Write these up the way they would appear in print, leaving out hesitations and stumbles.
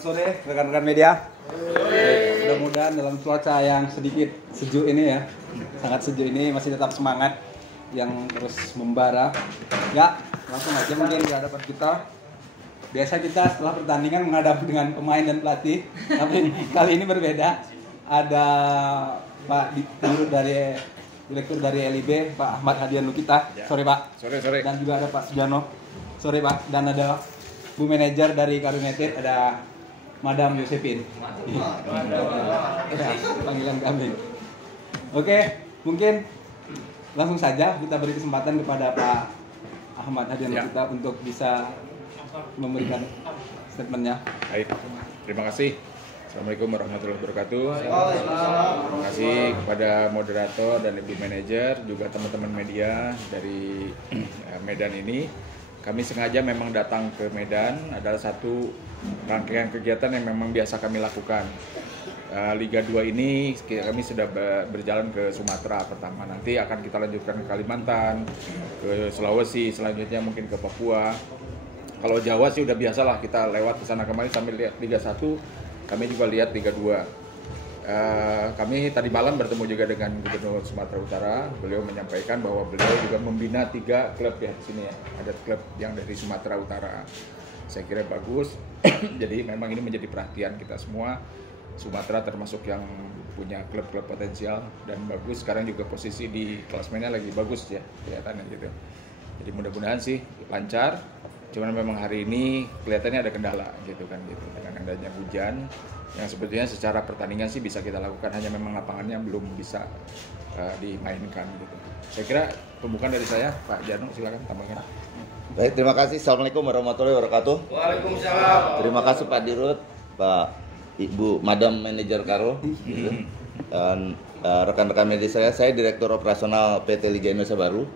Selamat sore rekan-rekan media. Mudah-mudahan dalam cuaca yang sedikit sejuk ini ya, sangat sejuk ini masih tetap semangat yang terus membara. Ya, langsung aja mungkin di hadapan kita. Biasa kita setelah pertandingan menghadapi dengan pemain dan pelatih, tapi kali ini berbeda. Ada Pak Direktur dari LIB, Pak Ahmad Hadian Lukita. Sore Pak. Sore. Dan juga ada Pak Sujano. Sore Pak. Dan ada Bu Manajer dari Karo United, ada Madam Yosepin. Panggilan kami. Oke, mungkin langsung saja kita beri kesempatan kepada Pak Ahmad Hadian Lukita untuk bisa memberikan statementnya. Baik, terima kasih. Assalamualaikum warahmatullahi wabarakatuh. Terima kasih kepada moderator dan ibu manajer, juga teman-teman media dari Medan ini. Kami sengaja memang datang ke Medan, adalah satu rangkaian kegiatan yang memang biasa kami lakukan. Liga 2 ini kami sudah berjalan ke Sumatera pertama, nanti akan kita lanjutkan ke Kalimantan, ke Sulawesi, selanjutnya mungkin ke Papua. Kalau Jawa sih udah biasalah, kita lewat ke sana kemarin sambil lihat Liga 1, kami juga lihat Liga 2. Kami tadi malam bertemu juga dengan Gubernur Sumatera Utara. Beliau menyampaikan bahwa beliau juga membina 3 klub ya di sini ya. Ada klub yang dari Sumatera Utara. Saya kira bagus. Jadi memang ini menjadi perhatian kita semua. Sumatera termasuk yang punya klub-klub potensial dan bagus. Sekarang juga posisi di klasmennya lagi bagus ya, kelihatannya gitu. Jadi mudah-mudahan sih lancar. Cuman memang hari ini kelihatannya ada kendala gitu kan gitu, dengan adanya hujan yang sebetulnya secara pertandingan sih bisa kita lakukan, hanya memang lapangannya belum bisa dimainkan gitu. Saya kira pembukaan dari saya, Pak Jano, silakan tambahkan. Baik, terima kasih. Assalamualaikum warahmatullahi wabarakatuh. Waalaikumsalam. Terima kasih Pak Dirut, Pak Ibu Madam Manajer Karo, dan rekan-rekan media saya Direktur Operasional PT Liga Indonesia Baru.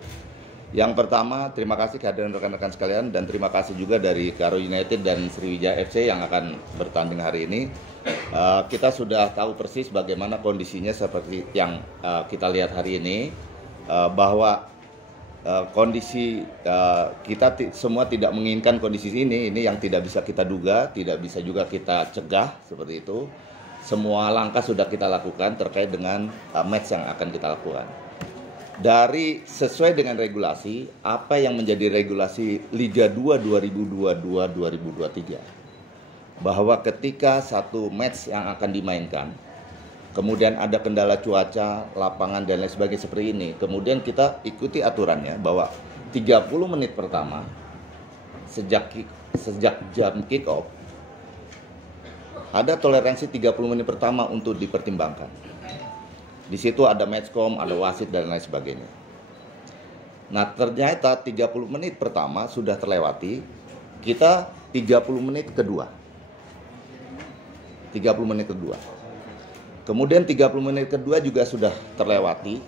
Yang pertama, terima kasih kehadiran rekan-rekan sekalian dan terima kasih juga dari Karo United dan Sriwijaya FC yang akan bertanding hari ini. Kita sudah tahu persis bagaimana kondisinya seperti yang kita lihat hari ini, bahwa kondisi kita semua tidak menginginkan kondisi ini yang tidak bisa kita duga, tidak bisa juga kita cegah seperti itu. Semua langkah sudah kita lakukan terkait dengan match yang akan kita lakukan. Sesuai dengan regulasi, apa yang menjadi regulasi Liga 2 2022-2023, bahwa ketika satu match yang akan dimainkan, kemudian ada kendala cuaca, lapangan dan lain sebagainya seperti ini, kemudian kita ikuti aturannya bahwa 30 menit pertama sejak jam kick off ada toleransi 30 menit pertama untuk dipertimbangkan. Di situ ada matchcom, ada wasit dan lain sebagainya. Nah, ternyata 30 menit pertama sudah terlewati, kita 30 menit kedua. 30 menit kedua. Kemudian 30 menit kedua juga sudah terlewati,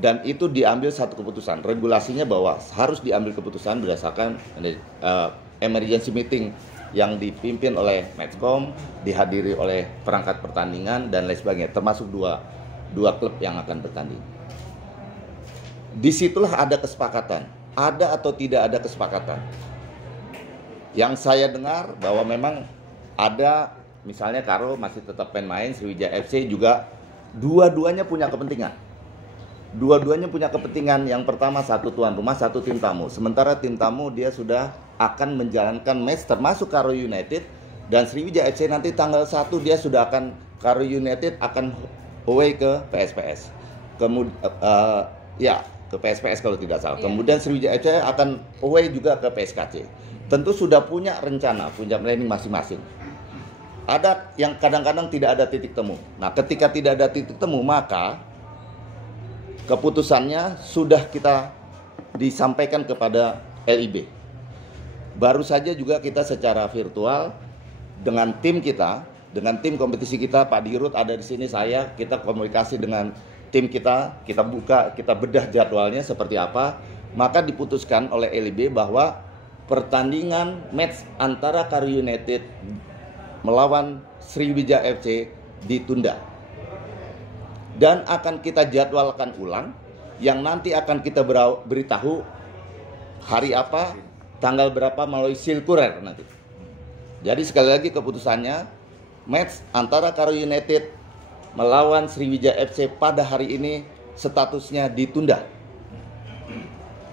dan itu diambil satu keputusan. Regulasinya bahwa harus diambil keputusan berdasarkan emergency meeting yang dipimpin oleh matchcom, dihadiri oleh perangkat pertandingan dan lain sebagainya, termasuk dua klub yang akan bertanding. Disitulah ada kesepakatan, ada atau tidak ada kesepakatan. Yang saya dengar bahwa memang ada, misalnya Karo masih tetap main, Sriwijaya FC juga dua-duanya punya kepentingan. Dua-duanya punya kepentingan. Yang pertama, satu tuan rumah, satu tim tamu. Sementara tim tamu dia sudah akan menjalankan match termasuk Karo United, dan Sriwijaya FC nanti tanggal 1 dia sudah akan, Karo United akan away ke PSPS. Kemudian ke PSPS kalau tidak salah. Kemudian Sriwijaya FC akan away juga ke PSKC. Tentu sudah punya rencana, punya planning masing-masing. Ada yang kadang-kadang tidak ada titik temu. Nah, ketika tidak ada titik temu, maka keputusannya sudah kita disampaikan kepada LIB. Baru saja juga kita secara virtual dengan tim kita, dengan tim kompetisi kita, Pak Dirut ada di sini, kita komunikasi dengan tim kita buka, kita bedah jadwalnya seperti apa. Maka diputuskan oleh LIB bahwa pertandingan match antara Karo United melawan Sriwijaya FC ditunda. Dan akan kita jadwalkan ulang, yang nanti akan kita beritahu hari apa, tanggal berapa melalui sirkuler nanti. Jadi sekali lagi keputusannya, match antara Karo United melawan Sriwijaya FC pada hari ini statusnya ditunda.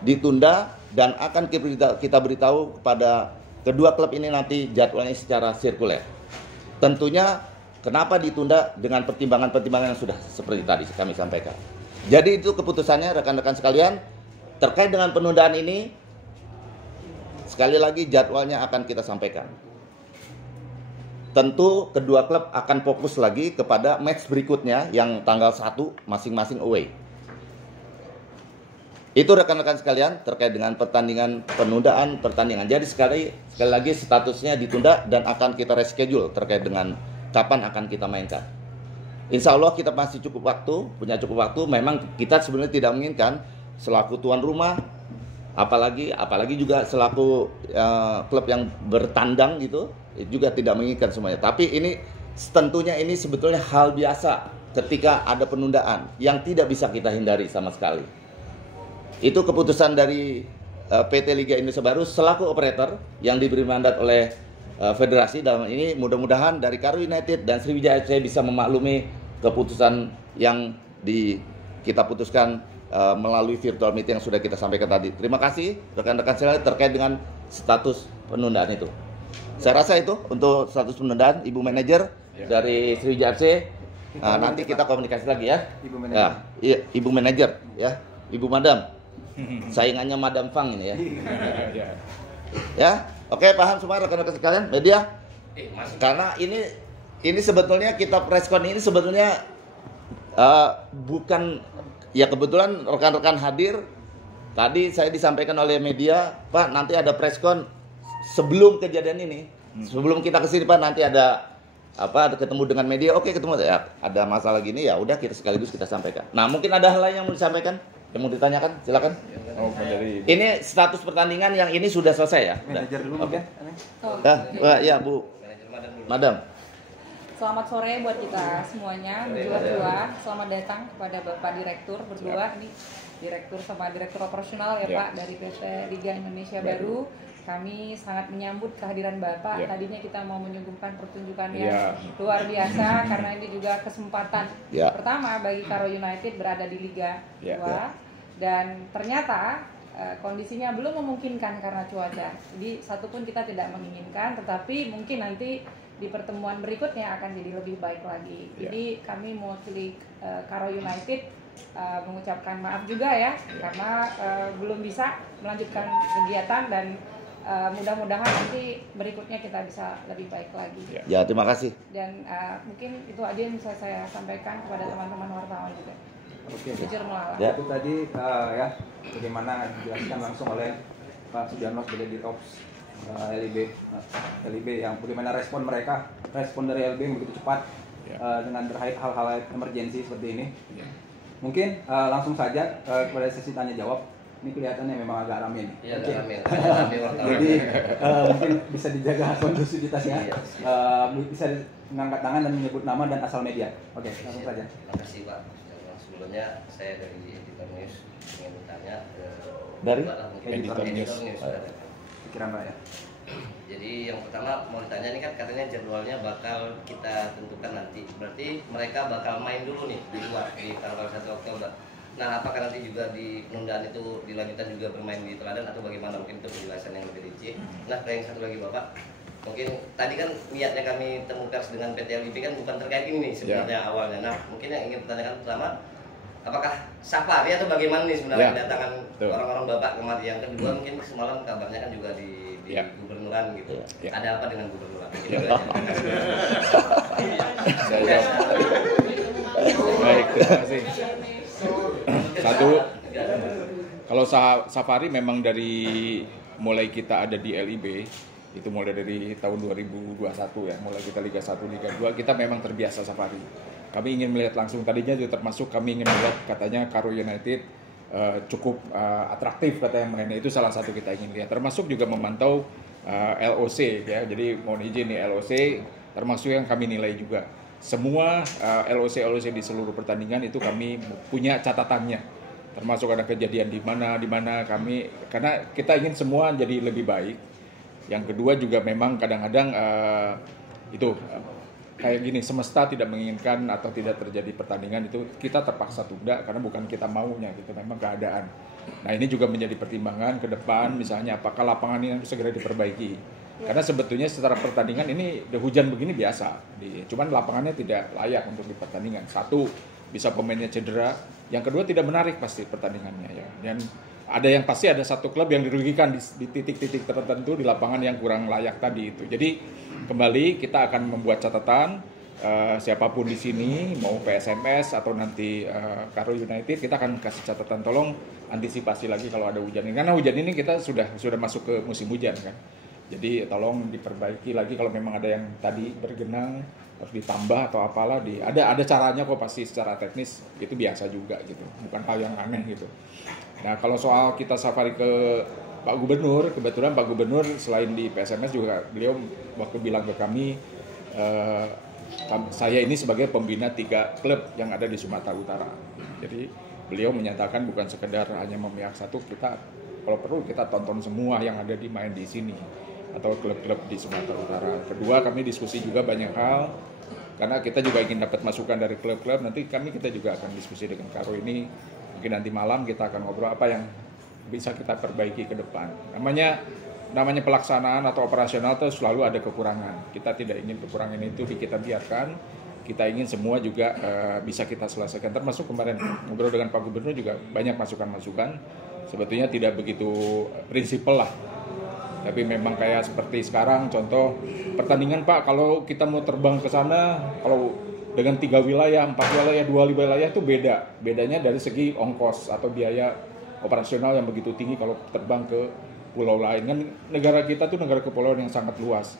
Ditunda dan akan kita beritahu kepada kedua klub ini nanti jadwalnya secara sirkuler. Tentunya kenapa ditunda dengan pertimbangan-pertimbangan yang sudah seperti tadi kami sampaikan. Jadi itu keputusannya rekan-rekan sekalian. Terkait dengan penundaan ini, sekali lagi jadwalnya akan kita sampaikan. Tentu kedua klub akan fokus lagi kepada match berikutnya yang tanggal 1 masing-masing away. Itu rekan-rekan sekalian terkait dengan penundaan pertandingan. Jadi sekali lagi statusnya ditunda dan akan kita reschedule terkait dengan kapan akan kita mainkan. Insya Allah kita masih punya cukup waktu. Memang kita sebenarnya tidak menginginkan selaku tuan rumah, apalagi juga selaku klub yang bertandang gitu, juga tidak menginginkan semuanya. Tapi ini tentunya ini sebetulnya hal biasa ketika ada penundaan yang tidak bisa kita hindari sama sekali. Itu keputusan dari PT Liga Indonesia Baru selaku operator yang diberi mandat oleh federasi. Dalam ini mudah-mudahan dari Karo United dan Sriwijaya FC bisa memaklumi keputusan yang kita putuskan melalui virtual meeting yang sudah kita sampaikan tadi. Terima kasih rekan-rekan sekalian terkait dengan status penundaan itu. Saya rasa itu untuk status penundaan. Ibu manajer dari Sriwijaya FC, nanti kita komunikasi lagi ya. Ibu manajer. Iya, Ibu manajer ya. Ibu Madam. Saingannya Madam Fang ini ya. Ya, oke, paham semua rekan-rekan sekalian media. Karena ini sebetulnya kita preskon ini sebetulnya bukan ya, kebetulan rekan-rekan hadir. Tadi saya disampaikan oleh media, Pak, nanti ada preskon sebelum kejadian ini. Sebelum kita ke sini, Pak, nanti ada ketemu dengan media. Oke, ketemu ya. Ada masalah gini ya, udah kita sekaligus kita sampaikan. Nah, mungkin ada hal lain yang mau disampaikan, yang mau ditanyakan, silakan. Ini status pertandingan yang ini sudah selesai ya. Manajer dulu mungkin. Ya, Bu. Madam. Selamat sore buat kita semuanya berdua. Selamat datang kepada Bapak Direktur berdua. Ini Direktur sama Direktur Operasional ya Pak dari PT Liga Indonesia Baru. Kami sangat menyambut kehadiran Bapak. Tadinya kita mau menyuguhkan pertunjukan yang luar biasa karena ini juga kesempatan pertama bagi Karo United berada di Liga 2. Dan ternyata kondisinya belum memungkinkan karena cuaca. Jadi satupun kita tidak menginginkan, tetapi mungkin nanti di pertemuan berikutnya akan jadi lebih baik lagi. Jadi kami mewakili Karo United mengucapkan maaf juga ya karena belum bisa melanjutkan kegiatan dan mudah-mudahan nanti berikutnya kita bisa lebih baik lagi. Ya, terima kasih. Dan mungkin itu aja yang bisa saya sampaikan kepada teman-teman wartawan juga. Oke. Jujur melala. Ya. Itu tadi ya bagaimana dijelaskan langsung oleh Pak Sudiarno sebagai Dirops LIB yang bagaimana respon dari LIB yang begitu cepat dengan terkait hal-hal emergensi seperti ini. Mungkin langsung saja kepada sesi tanya jawab. Ini kelihatannya memang agak ramai nih. Iya, agak ramai. Jadi mungkin bisa dijaga kondusivitasnya. Bisa mengangkat tangan dan menyebut nama dan asal media. Oke, langsung saja. Terima kasih Pak. Sebelumnya saya dari Editor News ingin bertanya dari Editor News. Pikiran Pak ya. Jadi yang pertama mau ditanya ini kan katanya jadwalnya bakal kita tentukan nanti. Berarti mereka bakal main dulu nih di luar di tanggal 1 Oktober. Nah, apakah nanti juga di penundaan itu dilanjutkan juga bermain di Teladan atau bagaimana? Mungkin itu penjelasan yang lebih rinci. Nah, yang satu lagi Bapak, mungkin tadi kan niatnya kami temu pers dengan PT LIB kan bukan terkait ini nih sebenarnya awalnya. Nah, mungkin yang ingin bertanyakan pertama, apakah safari atau bagaimana nih sebenarnya kedatangan orang-orang Bapak kemarin? Yang kedua mungkin semalam kabarnya kan juga di gubernuran gitu. Ada apa dengan gubernuran? Baik, terima kasih. Satu, kalau safari memang dari mulai kita ada di LIB itu mulai dari tahun 2021 ya, mulai kita Liga 1, Liga 2 kita memang terbiasa safari. Kami ingin melihat langsung, tadinya juga termasuk kami ingin melihat katanya Karo United cukup atraktif katanya mainnya, itu salah satu kita ingin lihat. Termasuk juga memantau LOC ya, jadi mohon izin nih LOC termasuk yang kami nilai juga. Semua LOC di seluruh pertandingan itu kami punya catatannya, termasuk ada kejadian di mana kami, karena kita ingin semua jadi lebih baik. Yang kedua juga memang kadang-kadang kayak gini, semesta tidak menginginkan atau tidak terjadi pertandingan itu kita terpaksa tunda karena bukan kita maunya gitu, memang keadaan. Nah ini juga menjadi pertimbangan ke depan, misalnya apakah lapangan ini harus segera diperbaiki. Karena sebetulnya secara pertandingan ini hujan begini biasa, cuman lapangannya tidak layak untuk di pertandingan. Satu, bisa pemainnya cedera. Yang kedua tidak menarik pasti pertandingannya ya. Dan ada yang pasti ada satu klub yang dirugikan di titik-titik tertentu di lapangan yang kurang layak tadi itu. Jadi kembali kita akan membuat catatan siapapun di sini mau PSMS atau nanti Karo United, kita akan kasih catatan tolong antisipasi lagi kalau ada hujan ini. Karena hujan ini kita sudah masuk ke musim hujan kan. Jadi tolong diperbaiki lagi kalau memang ada yang tadi bergenang harus ditambah atau apalah ada caranya kok, pasti secara teknis itu biasa juga gitu. Bukan hal yang aneh gitu. Nah kalau soal kita safari ke Pak Gubernur, kebetulan Pak Gubernur selain di PSMS juga beliau waktu bilang ke kami, saya ini sebagai pembina 3 klub yang ada di Sumatera Utara. Jadi beliau menyatakan bukan sekedar hanya memihak satu, kita kalau perlu kita tonton semua yang ada main di sini atau klub-klub di Sumatera Utara. Kedua, kami diskusi juga banyak hal karena kita juga ingin dapat masukan dari klub-klub. Nanti kita juga akan diskusi dengan Karo ini. Mungkin nanti malam kita akan ngobrol apa yang bisa kita perbaiki ke depan. Namanya pelaksanaan atau operasional itu selalu ada kekurangan. Kita tidak ingin kekurangan itu kita biarkan. Kita ingin semua juga bisa kita selesaikan. Termasuk kemarin ngobrol dengan Pak Gubernur juga banyak masukan-masukan. Sebetulnya tidak begitu prinsipal lah. Tapi memang kayak seperti sekarang, contoh pertandingan Pak, kalau kita mau terbang ke sana, kalau dengan 3 wilayah, 4 wilayah, 2 wilayah itu bedanya dari segi ongkos atau biaya operasional yang begitu tinggi kalau terbang ke pulau lain. Kan negara kita tuh negara kepulauan yang sangat luas,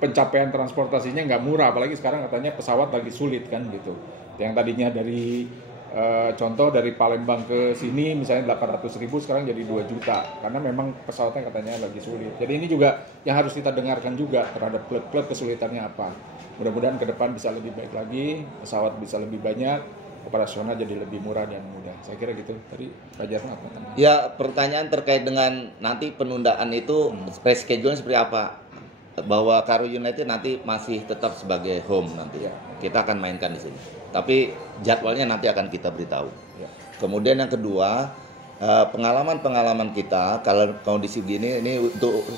pencapaian transportasinya nggak murah, apalagi sekarang katanya pesawat lagi sulit kan gitu. Yang tadinya dari contoh dari Palembang ke sini misalnya 800.000 sekarang jadi 2 juta karena memang pesawatnya katanya lagi sulit. Jadi ini juga yang harus kita dengarkan juga terhadap klub-klub kesulitannya apa. Mudah-mudahan ke depan bisa lebih baik lagi, pesawat bisa lebih banyak, operasional jadi lebih murah dan mudah. Saya kira gitu. Tadi Pak Jarno apa? Ya, pertanyaan terkait dengan nanti penundaan itu reschedule seperti apa? Bahwa Karo United nanti masih tetap sebagai home nanti. Ya. Kita akan mainkan di sini. Tapi jadwalnya nanti akan kita beritahu. Ya. Kemudian yang kedua, pengalaman kita kalau kondisi gini ini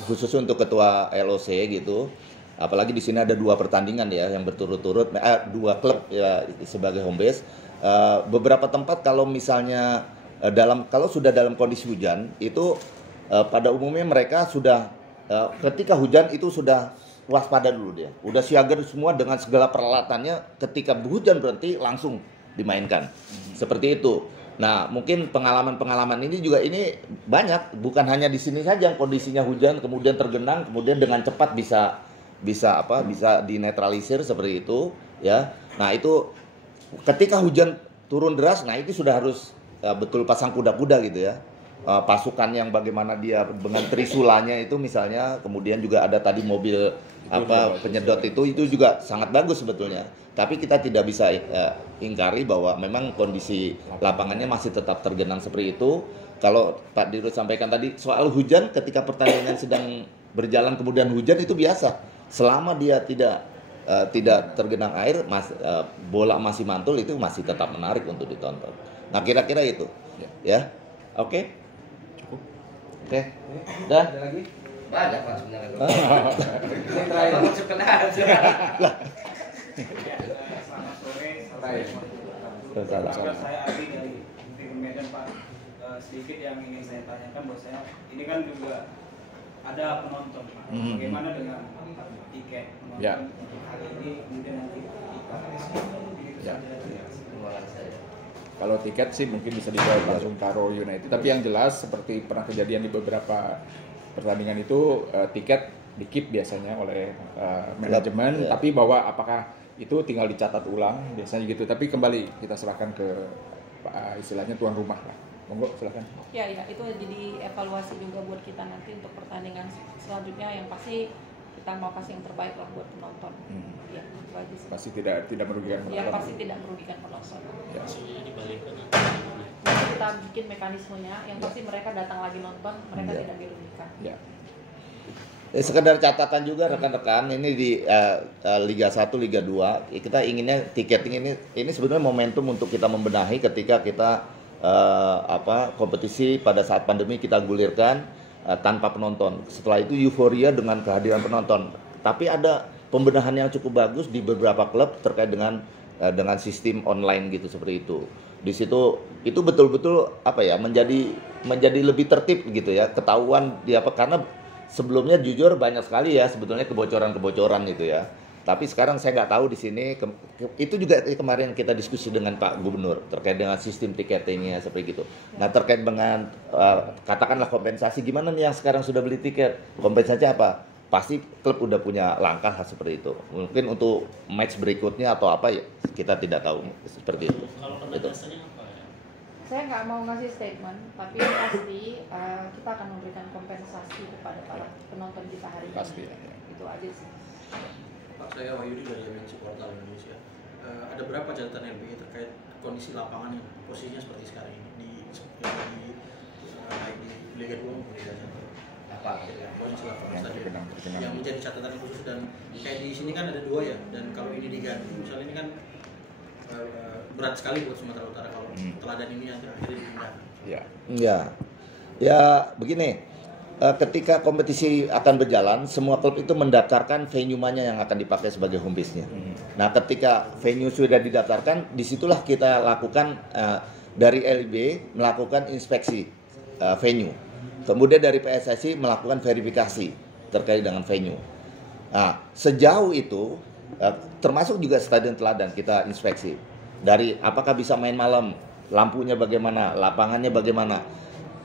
khusus untuk ketua LOC gitu. Apalagi di sini ada 2 pertandingan ya yang berturut-turut, 2 klub ya sebagai home base. Beberapa tempat kalau misalnya kalau sudah dalam kondisi hujan itu pada umumnya mereka sudah ketika hujan itu sudah waspada dulu dia. Udah siaga semua dengan segala peralatannya, ketika hujan berhenti langsung dimainkan. Seperti itu. Nah, mungkin pengalaman-pengalaman ini juga ini banyak, bukan hanya di sini saja kondisinya hujan kemudian tergenang, kemudian dengan cepat bisa dinetralisir seperti itu ya. Nah, itu ketika hujan turun deras, nah itu sudah harus betul pasang kuda-kuda gitu ya. Pasukan yang bagaimana dia dengan trisulanya itu misalnya, kemudian juga ada tadi mobil penyedot itu juga sangat bagus sebetulnya. Tapi kita tidak bisa ingkari bahwa memang kondisi lapangannya masih tetap tergenang seperti itu. Kalau Pak Dirut sampaikan tadi soal hujan, ketika pertandingan sedang berjalan kemudian hujan itu biasa. Selama dia tidak tergenang air, bola masih mantul, itu masih tetap menarik untuk ditonton. Nah, kira-kira itu. Ya. Oke. Cukup. Oke. Dah. Ada lagi? Banyak Pak sebenarnya. Ini terakhir. Masuk ke dalam. Selamat sore. Terakhir. Salah. Saya Adi dari Film Medan Pak. Sedikit yang ingin saya tanyakan buat saya, ini kan juga ada penonton Pak. Bagaimana dengan tiket penonton Ya. untuk hari ini, kemudian nanti Ya. Terima kasih. Kalau tiket sih mungkin bisa dijawab langsung Karo United. Tapi yang jelas seperti pernah kejadian di beberapa pertandingan itu tiket di-keep biasanya oleh manajemen. Ya. Tapi bahwa apakah itu tinggal dicatat ulang biasanya gitu. Tapi kembali kita serahkan ke istilahnya tuan rumah lah. Monggo silakan. Ya, itu jadi evaluasi juga buat kita nanti untuk pertandingan selanjutnya, yang pasti kita mau kasih yang terbaik lah buat penonton. Ya, itu aja sih. Pasti tidak merugikan penonton. Ya, pasti tidak merugikan penonton. Ya. Nanti kita bikin mekanismenya, yang pasti mereka datang lagi nonton, mereka Ya. tidak dirugikan. Ya. Sekedar catatan juga rekan-rekan, ini di Liga 1, Liga 2, kita inginnya tiketing ini sebenarnya momentum untuk kita membenahi ketika kita kompetisi pada saat pandemi kita gulirkan tanpa penonton. Setelah itu euforia dengan kehadiran penonton. Tapi ada pembenahan yang cukup bagus di beberapa klub terkait dengan sistem online gitu seperti itu. Di situ itu betul-betul menjadi lebih tertib gitu ya, ketahuan karena sebelumnya jujur banyak sekali ya sebetulnya kebocoran-kebocoran gitu ya. Tapi sekarang saya nggak tahu di sini itu juga kemarin kita diskusi dengan Pak Gubernur terkait dengan sistem tiketingnya seperti itu. Nah terkait dengan katakanlah kompensasi, gimana nih yang sekarang sudah beli tiket, kompensasi apa? Pasti klub udah punya langkah seperti itu. Mungkin untuk match berikutnya atau apa ya kita tidak tahu seperti itu. Kalau penegasannya apa ya? Saya nggak mau ngasih statement, tapi pasti kita akan memberikan kompensasi kepada para penonton kita hari ini. Pasti ya. Itu aja sih. Pak, saya Wahyudi dari MNC Portal Indonesia. Ada berapa catatan LBI terkait kondisi lapangan yang posisinya seperti sekarang ini di Liga 2 maupun Liga 1? Kondisi lapangan stadion yang menjadi catatan khusus, dan kayak di sini kan ada 2 ya, dan kalau ini diganti misalnya ini kan berat sekali buat Sumatera Utara kalau teladan ini akhirnya dipindah. Ya begini, ketika kompetisi akan berjalan, semua klub itu mendaftarkan venue-nya yang akan dipakai sebagai home base-nya. Nah, ketika venue sudah didaftarkan, disitulah kita lakukan dari LIB melakukan inspeksi venue. Kemudian dari PSSI melakukan verifikasi terkait dengan venue. Nah, sejauh itu termasuk juga Stadion Teladan kita inspeksi. Dari apakah bisa main malam, lampunya bagaimana, lapangannya bagaimana.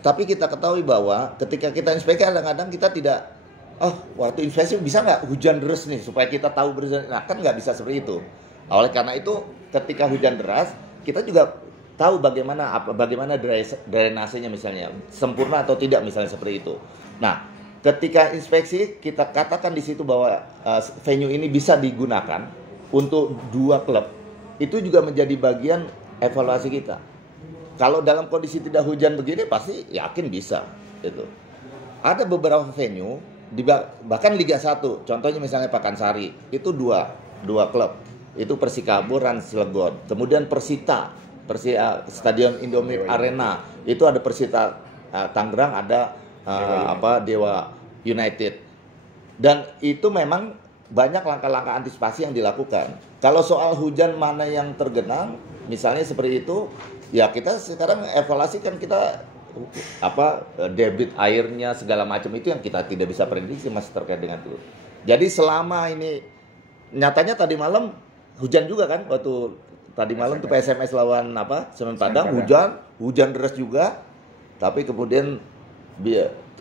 Tapi kita ketahui bahwa ketika kita inspeksi kadang-kadang kita tidak, waktu inspeksi bisa nggak hujan deras nih supaya kita tahu berjalan. Nah kan nggak bisa seperti itu. Oleh karena itu ketika hujan deras kita juga tahu bagaimana drainasenya misalnya sempurna atau tidak misalnya seperti itu. Nah ketika inspeksi kita katakan di situ bahwa venue ini bisa digunakan untuk 2 klub, itu juga menjadi bagian evaluasi kita. Kalau dalam kondisi tidak hujan begini pasti yakin bisa itu. Ada beberapa venue bahkan Liga 1, contohnya misalnya Pakansari, itu dua klub. Itu Persikabo dan Cilegon. Kemudian Persita Stadion Indomie Arena, itu ada Persita Tangerang, ada Dewa United. Dan itu memang banyak langkah-langkah antisipasi yang dilakukan. Kalau soal hujan mana yang tergenang, misalnya seperti itu, ya kita sekarang evaluasi kan kita debit airnya segala macam itu yang kita tidak bisa prediksi masih terkait dengan itu. Jadi selama ini nyatanya tadi malam hujan juga kan, waktu tadi malam tuh PSMS lawan Semen Padang hujan deras juga, tapi kemudian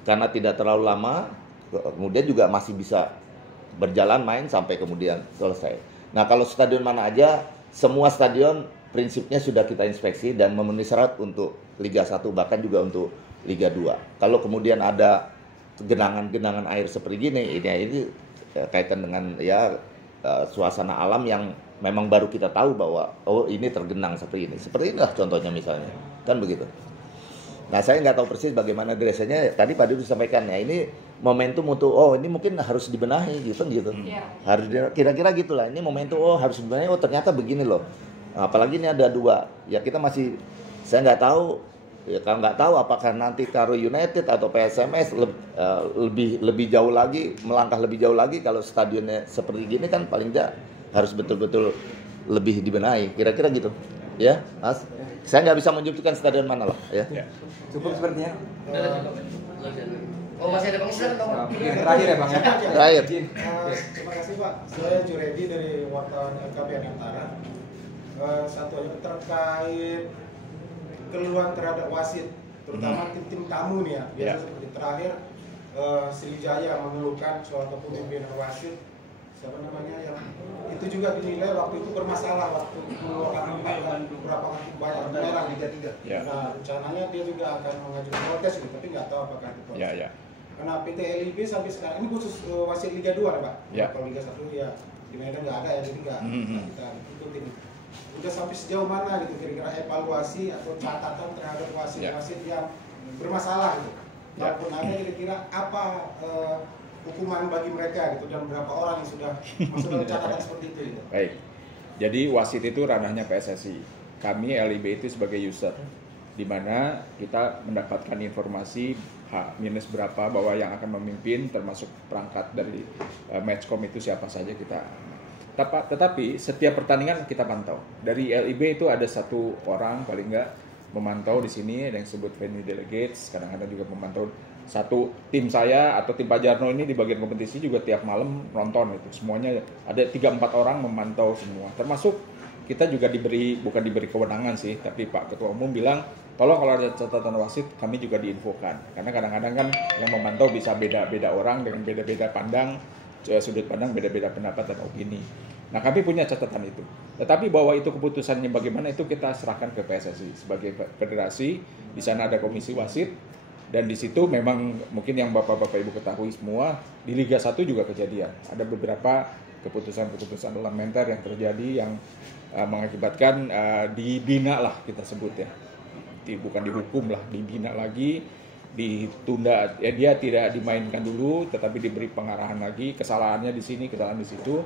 karena tidak terlalu lama kemudian juga masih bisa berjalan main sampai kemudian selesai. Nah kalau stadion mana aja, semua stadion prinsipnya sudah kita inspeksi dan memenuhi syarat untuk Liga 1 bahkan juga untuk Liga 2. Kalau kemudian ada genangan-genangan air seperti ini kaitan dengan suasana alam yang memang baru kita tahu bahwa ini tergenang seperti ini. Seperti inilah contohnya misalnya. Kan begitu. Nah, saya nggak tahu persis bagaimana dressnya. Tadi Pak Dirut sampaikan ya, ini momentum untuk ini mungkin harus dibenahi gitu. Yeah. Harus kira-kira gitulah. Ini momentum harus dibenahi. Ternyata begini loh. Apalagi ini ada 2. Ya kita masih, saya nggak tahu. Ya kalau nggak tahu apakah nanti Karo United atau PSMS lebih jauh lagi, melangkah lebih jauh lagi kalau stadionnya seperti gini kan paling tidak harus betul-betul lebih dibenahi. Kira-kira gitu. Ya, Mas. Saya nggak bisa menunjukkan stadion mana loh. Ya. Cukup sepertinya. Masih ada pengisian atau? Terakhir ya Bang ya. Terakhir. Terima kasih Pak. Saya Juredi dari wartawan LKPN Antara. Satu aja terkait keluhan terhadap wasit, terutama tim tamu nih ya. Biasa seperti terakhir Sriwijaya mengeluhkan soal kepemimpinan wasit. Siapa namanya yang itu juga dinilai waktu itu bermasalah waktu mengeluarkan beberapa banyak merah Liga 3. Nah rencananya dia juga akan mengajukan protes gitu, tapi nggak tahu apakah itu protes. Karena PT LIB sampai sekarang ini khusus wasit Liga 2 ya Pak. Kalau Liga 1 ya di Medan nggak ada ya, jadi nggak kita ikutin. Udah sampai sejauh mana gitu kira-kira evaluasi atau catatan terhadap wasit-wasit yang bermasalah gitu. Maupun ada kira-kira apa hukuman bagi mereka gitu, dan berapa orang yang sudah masuk dalam catatan seperti itu gitu. Baik. Jadi wasit itu ranahnya PSSI. Kami LIB itu sebagai user, di mana kita mendapatkan informasi H- berapa bahwa yang akan memimpin termasuk perangkat dari matchcom itu siapa saja kita. Tetapi setiap pertandingan kita pantau. Dari LIB itu ada satu orang paling enggak memantau di sini, ada yang disebut venue delegates, kadang-kadang juga memantau satu tim saya atau tim Pak Jarno ini di bagian kompetisi juga tiap malam nonton itu. Semuanya ada 3-4 orang memantau semua. Termasuk kita juga bukan diberi kewenangan sih, tapi Pak Ketua Umum bilang tolong kalau ada catatan wasit kami juga diinfokan. Karena kadang-kadang kan yang memantau bisa beda-beda orang dengan beda-beda sudut pandang, beda-beda pendapat dan opini. Nah, kami punya catatan itu. Tetapi bahwa itu keputusannya bagaimana itu kita serahkan ke PSSI sebagai federasi. Di sana ada komisi wasit, dan di situ memang mungkin yang Bapak-bapak Ibu ketahui semua, di Liga 1 juga kejadian. Ada beberapa keputusan-keputusan elementer yang terjadi yang mengakibatkan dibina lah kita sebut ya. Bukan dihukum lah, dibina lagi, ditunda, ya dia tidak dimainkan dulu tetapi diberi pengarahan lagi, kesalahannya di sini, kesalahan di situ,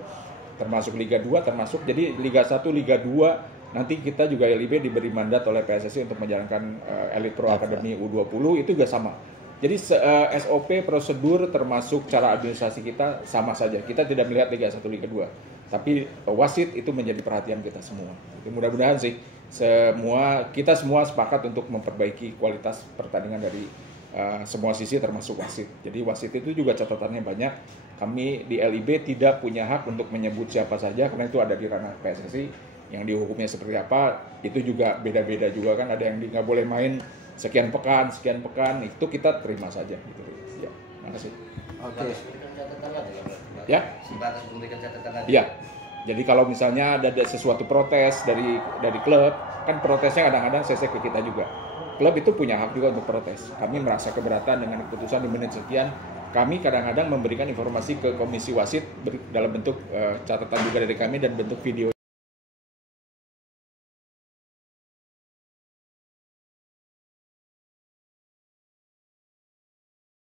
termasuk Liga 2, termasuk jadi Liga 1, Liga 2 nanti kita juga LIB diberi mandat oleh PSSI untuk menjalankan Elite Pro Academy U20 itu juga sama. Jadi SOP, prosedur termasuk cara administrasi kita sama saja. Kita tidak melihat Liga 1, Liga 2. Tapi wasit itu menjadi perhatian kita semua. Jadi mudah-mudahan sih kita semua sepakat untuk memperbaiki kualitas pertandingan dari semua sisi termasuk wasit. Jadi wasit itu juga catatannya banyak. Kami di LIB tidak punya hak untuk menyebut siapa saja karena itu ada di ranah PSSI. Yang dihukumnya seperti apa itu juga beda-beda juga kan, ada yang nggak boleh main sekian pekan itu kita terima saja gitu. Ya, makasih. Oke. Ya. Sebatas memberikan catatan. Iya. Jadi kalau misalnya ada sesuatu protes dari klub, kan protesnya kadang-kadang CC ke kita juga. Klub itu punya hak juga untuk protes. Kami merasa keberatan dengan keputusan di menit sekian. Kami kadang-kadang memberikan informasi ke komisi wasit dalam bentuk catatan juga dari kami dan bentuk video.